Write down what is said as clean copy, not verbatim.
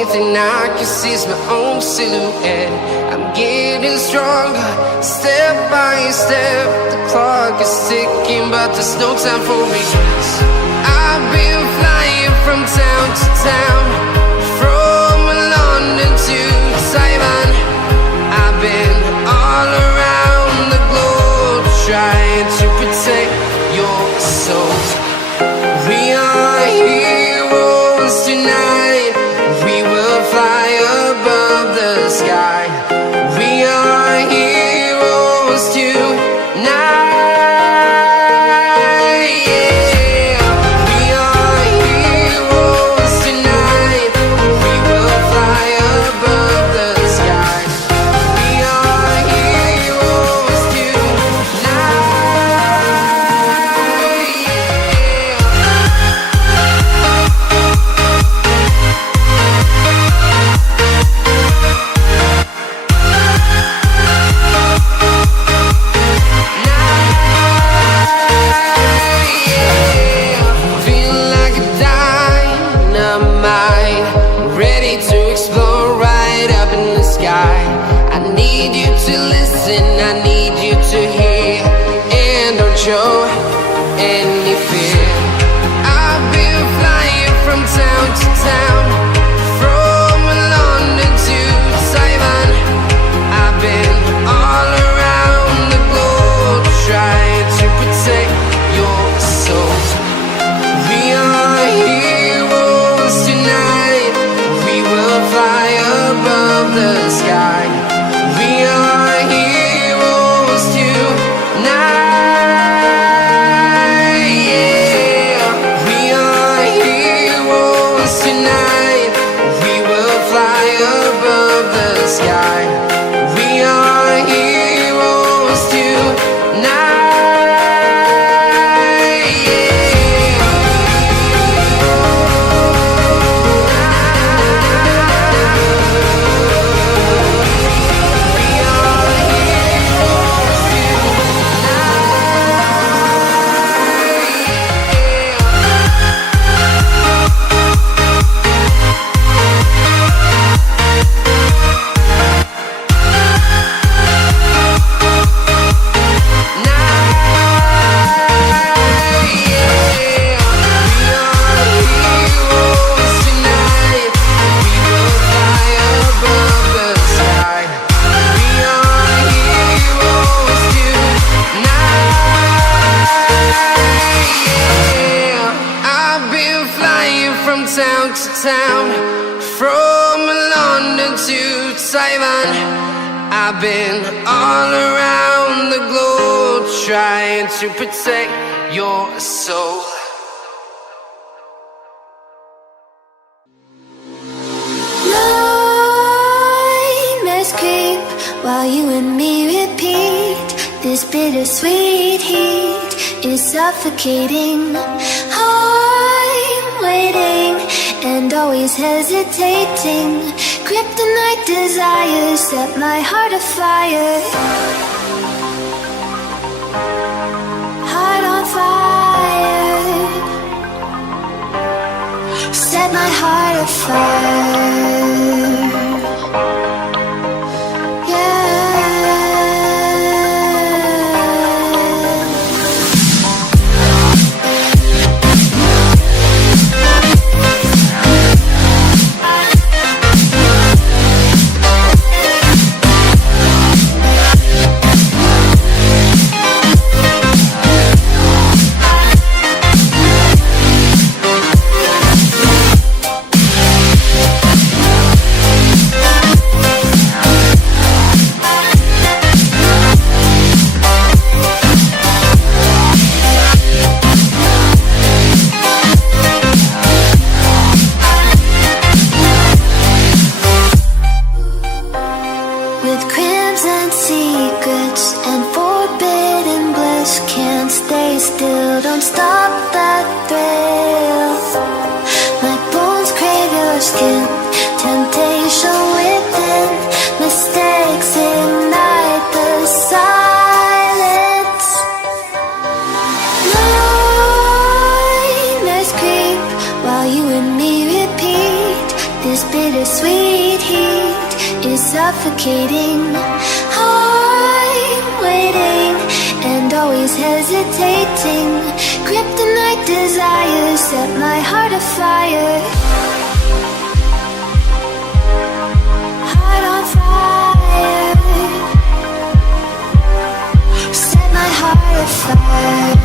only thing I can see is my own silhouette. I'm getting stronger, step by step. The clock is ticking, but there's no time for regrets. I've been flying from town to town, from London to Taiwan. I've been all around the globe, trying to protect your soul. We are heroes tonight. We will fly above the sky. We are heroes tonight. Yeah. We are heroes tonight. We will fly above the sky. We are heroes tonight. Feeling like a dynamite, ready to explode right up in the sky. I need you to listen, I need you to hear, and don't show any fear. I've been flying from town to town, from London to Taiwan. I've been all around the globe, trying to protect your soul. We are heroes tonight. We will fly above the sky. We are heroes tonight. Yeah. We are heroes tonight. We will fly above the sky. We are heroes tonight. Town to town, from London to Taiwan. I've been all around the globe, trying to protect your soul. Nightmares creep while you and me repeat. This bittersweet heat is suffocating. I'm waiting and always hesitating. Kryptonite desires set my heart afire. Heart on fire. Set my heart afire. sweet heat is suffocating. I'm waiting and always hesitating. Kryptonite desires set my heart afire. Heart on fire. Set my heart afire.